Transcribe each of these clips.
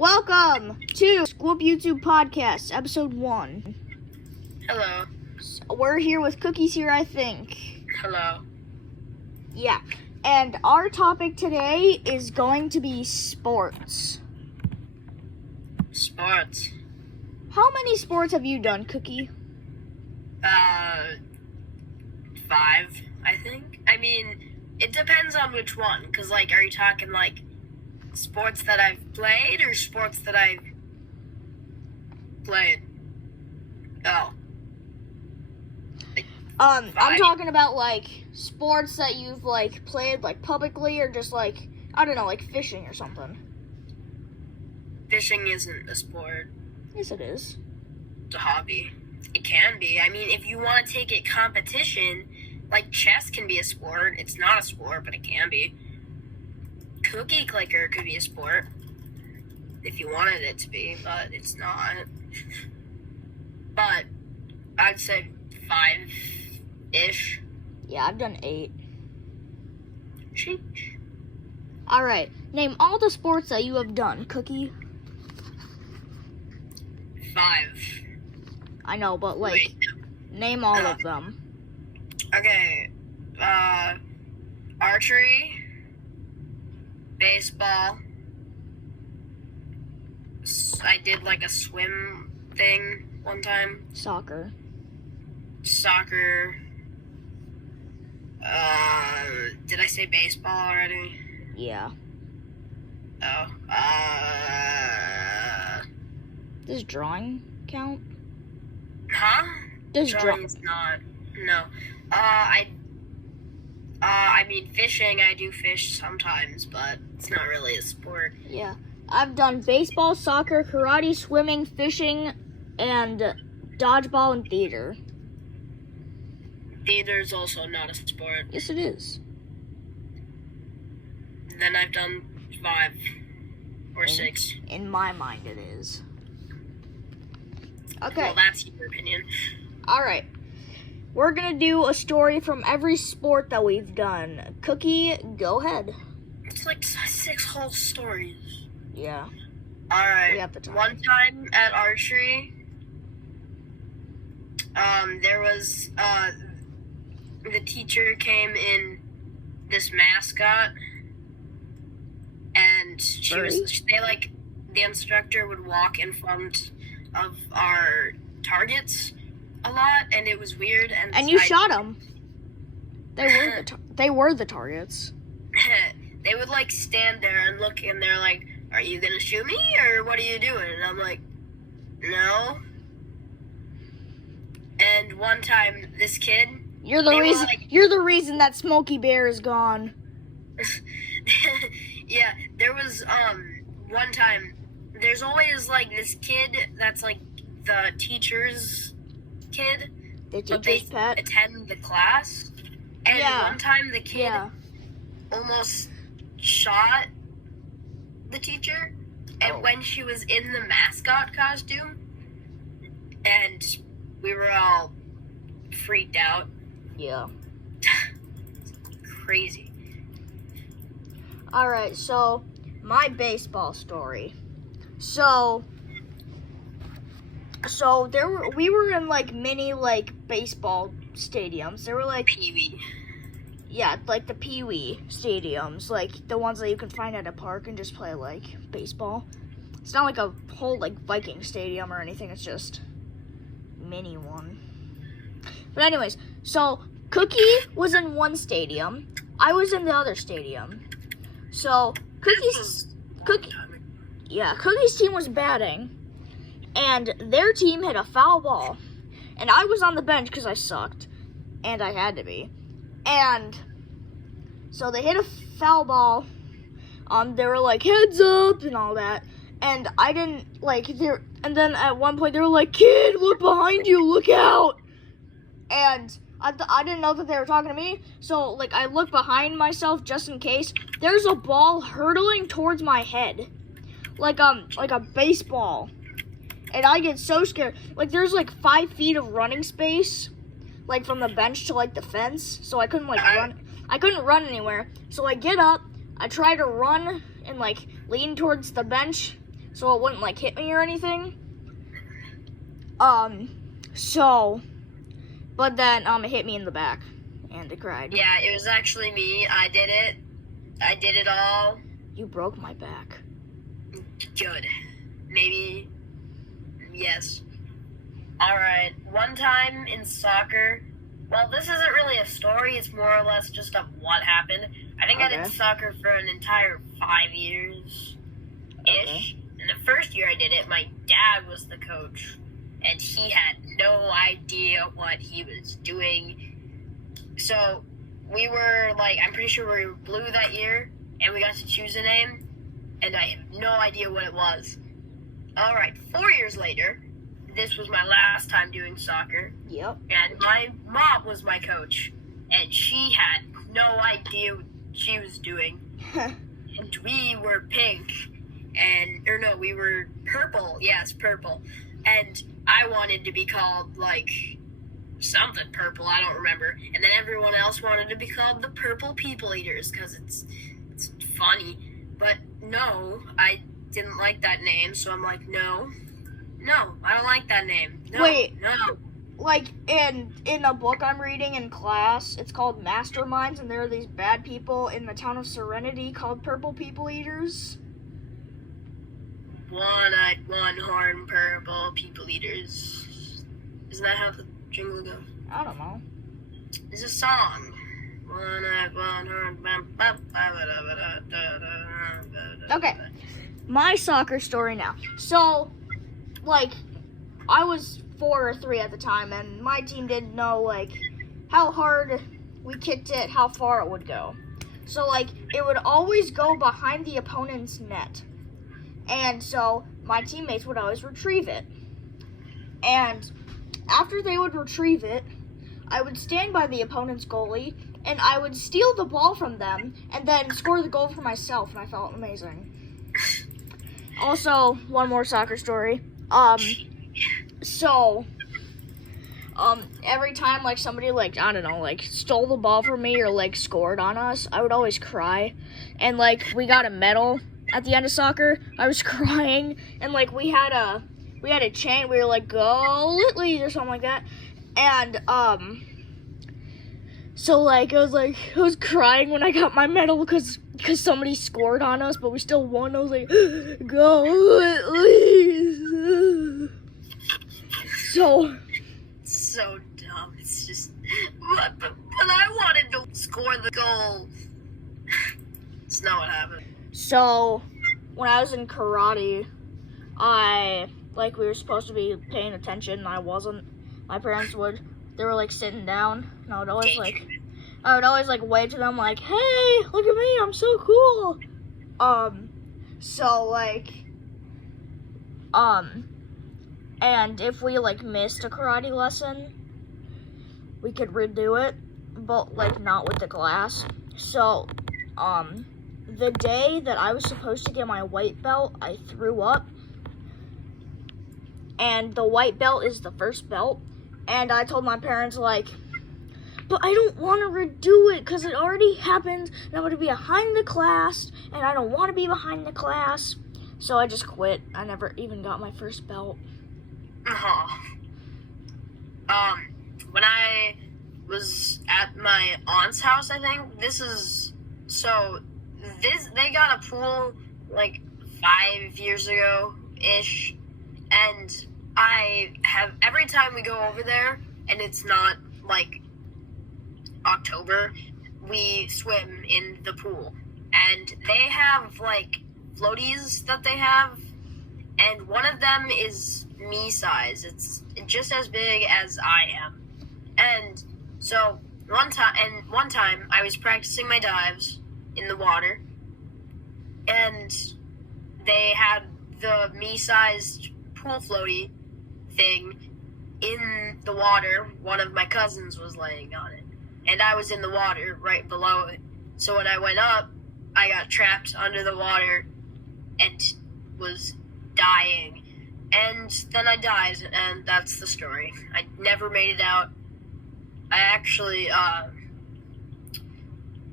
Welcome to Squip YouTube Podcast, Episode 1. Hello. So we're here with Cookies here, I think. Hello. Yeah. And our topic today is going to be sports. Sports. How many sports have you done, Cookie? 5, I think. I mean, it depends on which one. Because, are you talking, sports that I've played or sports that I've played? Oh. I'm talking about, sports that you've, played, publicly or just, I don't know, fishing or something. Fishing isn't a sport. Yes, it is. It's a hobby. It can be. I mean, if you want to take it competition, chess can be a sport. It's not a sport, but it can be. Cookie clicker could be a sport. If you wanted it to be, but it's not. But I'd say 5-ish. Yeah, I've done 8. Sheesh. Alright, name all the sports that you have done, Cookie. 5. I know, but Wait, name all of them. Okay. Archery. Baseball. I did a swim thing one time. Soccer. Soccer. Did I say baseball already? Yeah. Oh. Does drawing count? Huh? Does Drawing's not. No. I mean, fishing, I do fish sometimes, but it's not really a sport. Yeah. I've done baseball, soccer, karate, swimming, fishing, and dodgeball and theater. Theater's also not a sport. Yes, it is. Then I've done 5 or 6. In my mind, it is. Okay. Well, that's your opinion. Alright. We're going to do a story from every sport that we've done. Cookie, go ahead. It's 6 whole stories. Yeah. Alright. We have the time. One time at archery, there was, the teacher came in this mascot, and the instructor would walk in front of our targets a lot, and it was weird. And you shot them. They were the targets. They would stand there and look, and they're like, "Are you gonna shoot me, or what are you doing?" And I'm like, "No." And one time, this kid, You're the reason that Smokey Bear is gone. yeah, there was one time. There's always this kid that's the teacher's kid, The but they teacher's pet. attend the class. And one time the kid almost shot the teacher, and when she was in the mascot costume, and we were all freaked out. Yeah. Crazy. Alright, so my baseball story. So we were in mini baseball stadiums. They were Pee-wee. yeah, the Pee-wee stadiums, the ones that you can find at a park and just play baseball. It's not a whole Viking stadium or anything. It's just mini one. But anyways, so Cookie was in one stadium. I was in the other stadium. So Cookie's team was batting, and their team hit a foul ball, and I was on the bench because I sucked, and I had to be. And so they hit a foul ball. They were heads up and all that, and I didn't and then at one point they were "Kid, look behind you, look out!" And I didn't know that they were talking to me, so I looked behind myself just in case. There's a ball hurtling towards my head, like a baseball, and I get so scared. There's 5 feet of running space, from the bench to the fence, so I couldn't run. I couldn't run anywhere. So I get up, I try to run and lean towards the bench, so it wouldn't like hit me or anything. But then it hit me in the back, and it cried. Yeah, it was actually me. I did it. I did it all. You broke my back. Good. Maybe. Yes. Alright. One time in soccer. Well, this isn't really a story. It's more or less just of what happened. I think I did soccer for an entire 5 years. Ish. And the first year I did it, my dad was the coach. And he had no idea what he was doing. So we were like, I'm pretty sure we were blue that year, and we got to choose a name, and I have no idea what it was. All right, 4 years later, this was my last time doing soccer. Yep. And my mom was my coach, and she had no idea what she was doing. And we were pink, we were purple. Yes, purple. And I wanted to be called, like, something purple, I don't remember. And then everyone else wanted to be called the Purple People Eaters, because it's funny. But no, I didn't like that name, so I'm like, no, I don't like that name. No, Wait. No. Like, in a book I'm reading in class, it's called Masterminds, and there are these bad people in the town of Serenity called Purple People Eaters. One-eyed, one-horn, purple people eaters. Isn't that how the jingle goes? I don't know. It's a song. One-eyed, one-horn. Okay, my soccer story now. So, like, I was 4 or 3 at the time, and my team didn't know, like, how hard we kicked it, how far it would go. So, like, it would always go behind the opponent's net. And so my teammates would always retrieve it. And after they would retrieve it, I would stand by the opponent's goalie, and I would steal the ball from them, and then score the goal for myself, and I felt amazing. Also, one more soccer story. Every time, like, somebody, like, I don't know, like, stole the ball from me or, like, scored on us, I would always cry. And, like, we got a medal at the end of soccer. I was crying, and, like, we had a chant. We were like, "Go Litleys" or something like that. And so, like, I was crying when I got my medal because somebody scored on us, but we still won. I was like, "Go Litleys." So dumb. It's just, but I wanted to score the goal. It's not what happened. So, when I was in karate, we were supposed to be paying attention, and I wasn't. My parents they were, like, sitting down, and I would always, wave to them, like, "Hey, look at me, I'm so cool." And if we, like, missed a karate lesson, we could redo it, but, like, not with the class. So, the day that I was supposed to get my white belt, I threw up. And the white belt is the first belt. And I told my parents, like, but I don't want to redo it because it already happened. And I'm going to be behind the class. And I don't want to be behind the class. So I just quit. I never even got my first belt. When I was at my aunt's house, I think, they got a pool, like, 5 years ago-ish, and every time we go over there, and it's not, like, October, we swim in the pool, and they have, like, floaties that they have, and one of them is me size. It's just as big as I am, and so one time I was practicing my dives in the water, and they had the me-sized pool floaty thing in the water. One of my cousins was laying on it, and I was in the water right below it. So when I went up, I got trapped under the water and was dying. And then I died, and that's the story. I never made it out. I actually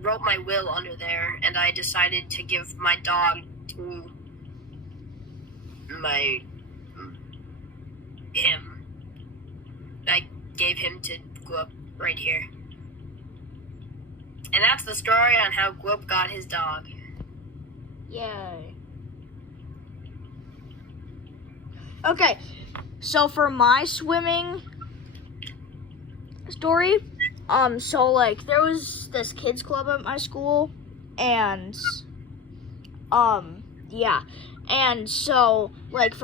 wrote my will under there, and I decided to give my dog to him. I gave him to Gwup right here. And that's the story on how Gwup got his dog. Yay. Okay, so for my swimming story, so like there was this kids club at my school, and yeah, and so like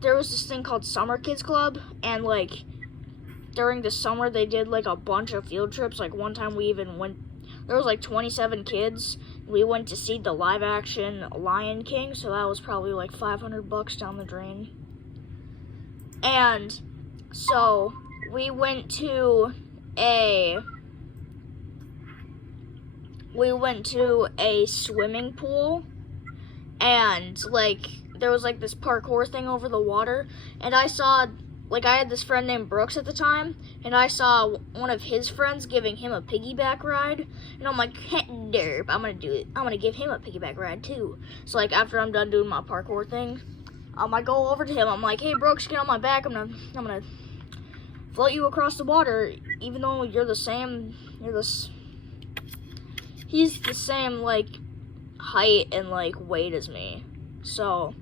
there was this thing called Summer Kids Club, and like during the summer they did like a bunch of field trips. Like one time we even went, there was like 27 kids. We went to see the live action Lion King, so that was probably like $500 down the drain. And so we went to a swimming pool, and like there was like this parkour thing over the water, and I saw, like, I had this friend named Brooks at the time, and I saw one of his friends giving him a piggyback ride, and I'm like, hey, derp, I'm gonna give him a piggyback ride too. So like after I'm done doing my parkour thing, I go over to him, I'm like, hey Brooks, get on my back, I'm gonna float you across the water, even though he's the same like height and like weight as me. So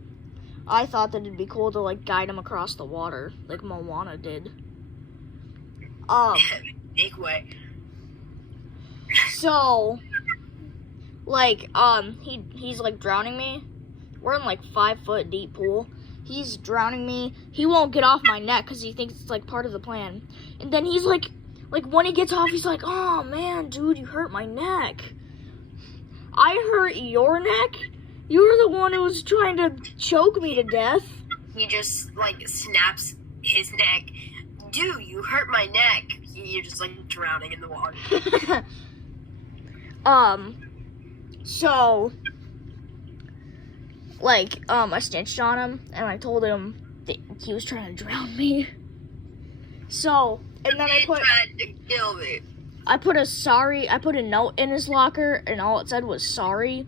I thought that it'd be cool to like guide him across the water like Moana did. Big way. So like he's like drowning me. We're in like 5-foot deep pool. He's drowning me. He won't get off my neck because he thinks it's like part of the plan. And then he's like when he gets off, he's like, oh man, dude, you hurt my neck. I hurt your neck? You were the one who was trying to choke me to death. He just like snaps his neck. Dude, you hurt my neck. You're just like drowning in the water. So like, I snitched on him, and I told him that he was trying to drown me. So, and then He tried to kill me. I put a note in his locker, and all it said was sorry.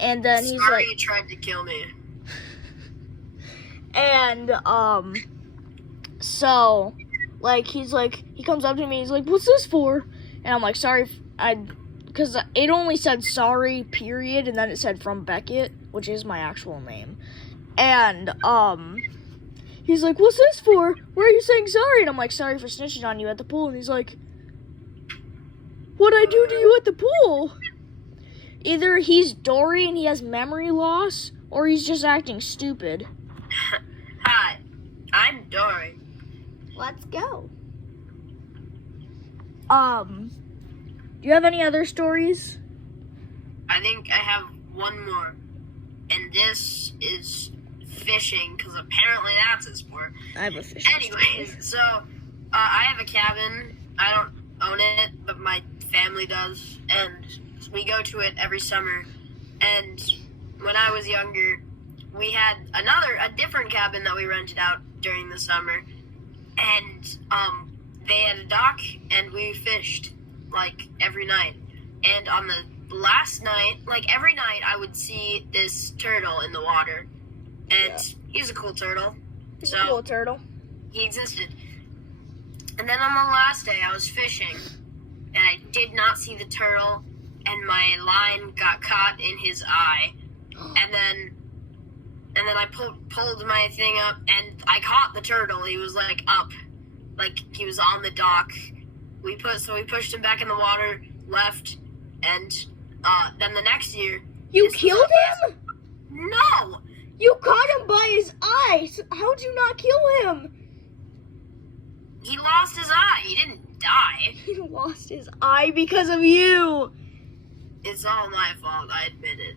And then he's Sorry, like, you tried to kill me. And, so, like, he comes up to me, he's like, what's this for? And I'm like, sorry, because it only said sorry, period, and then it said from Beckett, which is my actual name. And, he's like, what's this for? Why are you saying sorry? And I'm like, sorry for snitching on you at the pool. And he's like, what'd I do to you at the pool? Either he's Dory and he has memory loss, or he's just acting stupid. Hi, I'm Dory. Let's go. Do you have any other stories? I think I have one more. And this is fishing, because apparently that's a sport. I have a fishing Anyways, so I have a cabin. I don't own it, but my family does. And we go to it every summer. And when I was younger, we had a different cabin that we rented out during the summer. And they had a dock, and we fished, like, every night. And on the last night, like, every night I would see this turtle in the water. And he's a cool turtle. He's a cool turtle. He existed. And then on the last day, I was fishing, and I did not see the turtle, and my line got caught in his eye. And then I pulled my thing up, and I caught the turtle. He was, like, up. Like, he was on the dock. We pushed him back in the water, left, and then the next year... You killed him? No! You caught him by his eyes! How'd you not kill him? He lost his eye. He didn't die. He lost his eye because of you! It's all my fault, I admit it.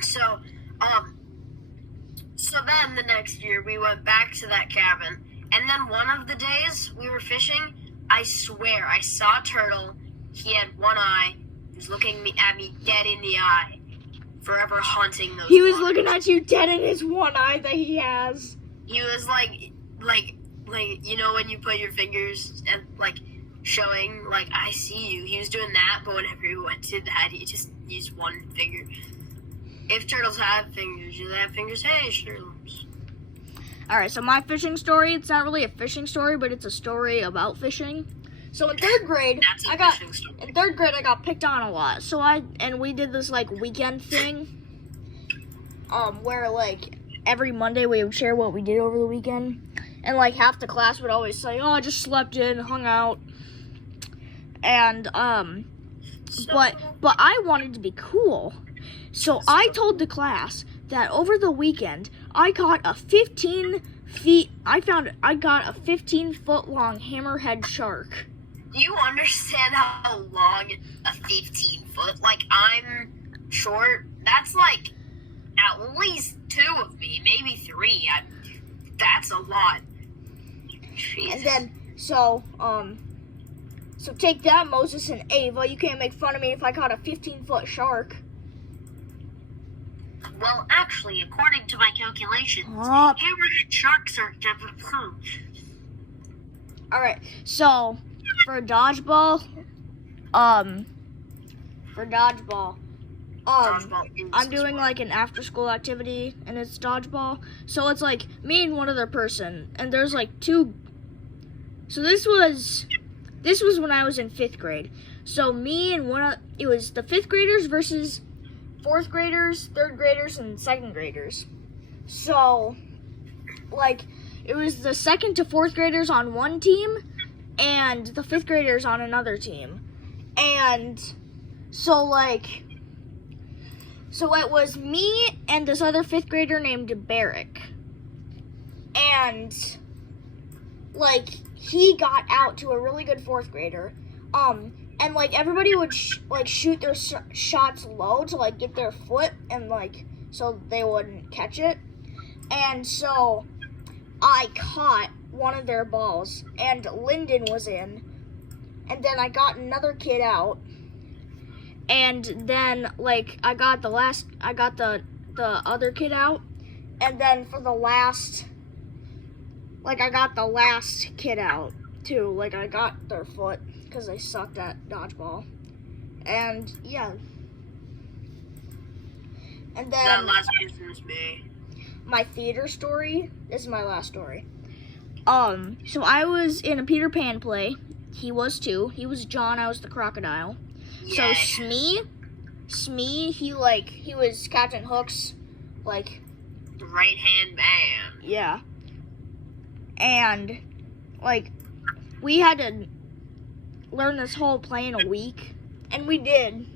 So then the next year we went back to that cabin, and then one of the days we were fishing, I swear I saw a turtle. He had one eye. He was looking at me dead in the eye, forever haunting those. He was looking at you dead in his one eye that he has. He was like you know when you put your fingers and like showing like I see you. He was doing that, but whenever he went to that, he just used one finger. If turtles have fingers, do they have fingers? Hey, turtles. Alright, so my fishing story, it's not really a fishing story, but it's a story about fishing. So in third grade, I got picked on a lot. So we did this like weekend thing, where like every Monday we would share what we did over the weekend, and like half the class would always say, "Oh, I just slept in, hung out," and but I wanted to be cool, so I told the class that over the weekend I got a 15-foot long hammerhead shark. Do you understand how long a 15-foot? Like, I'm short. That's like at least 2 of me, maybe 3. That's a lot. Jesus. And then, so take that, Moses and Ava. You can't make fun of me if I caught a 15-foot shark. Well, actually, according to my calculations, hammerhead sharks are different. Alright, so for dodgeball, I'm doing like an after-school activity, and it's dodgeball. So it's like me and one other person, and there's like 2. So this was when I was in 5th grade. So me and it was the 5th graders versus 4th graders, 3rd graders, and 2nd graders. So like it was the 2nd to 4th graders on one team, and the 5th graders on another team. And so it was me and this other 5th grader named Barrick. And like he got out to a really good 4th grader. And like everybody would shoot their shots low to like get their foot and like so they wouldn't catch it. And so I caught one of their balls, and Lyndon was in, and then I got another kid out, and then like I got the other kid out, and then for the last, like I got the last kid out too. Like I got their foot because they sucked at dodgeball, and yeah. And then that last person was me. My theater story. This is my last story. So I was in a Peter Pan play. He was too. He was John. I was the crocodile. Yeah. So Smee, he was Captain Hook's, like, the right-hand man. Yeah. And like we had to learn this whole play in a week, and we did.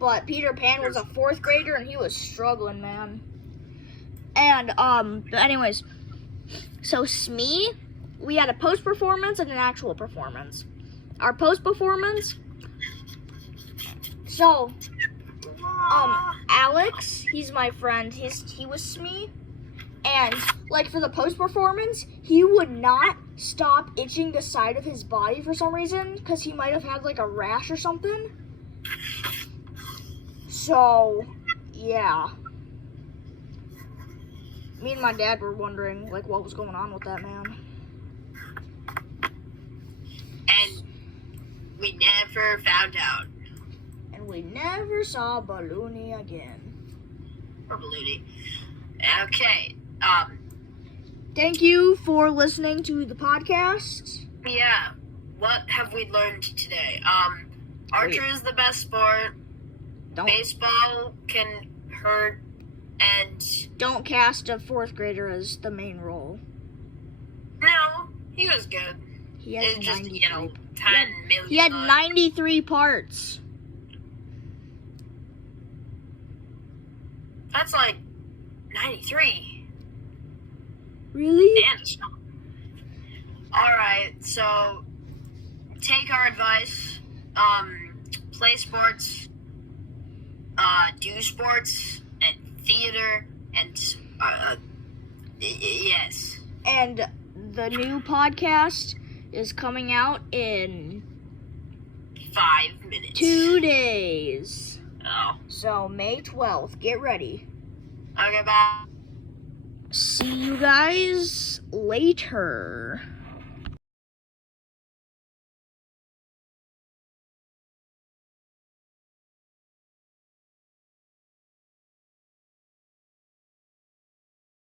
But Peter Pan was a 4th grader, and he was struggling, man. And but anyways, so Smee, we had a post performance and an actual performance. Our post performance, so Alex, he's my friend. He was Smee, and like for the post performance, he would not stop itching the side of his body for some reason, because he might have had like a rash or something. So yeah. Me and my dad were wondering, like, what was going on with that man. And we never found out. And we never saw Balloony again. Or Balloony. Okay. Thank you for listening to the podcast. Yeah. What have we learned today? Archer is the best sport. Baseball can hurt. And don't cast a 4th grader as the main role. No, he was good. He has 93. 10 million. He had 93 parts. That's like 93. Really? And alright, so take our advice. Play sports. Do sports. Theater and yes. And the new podcast is coming out in 5 minutes. 2 days. Oh. So May 12th. Get ready. Okay, bye. See you guys later.